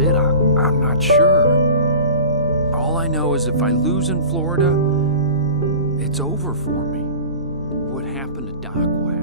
it. I'm not sure. All I know is if I lose in Florida, it's over for me. What happened to Doc will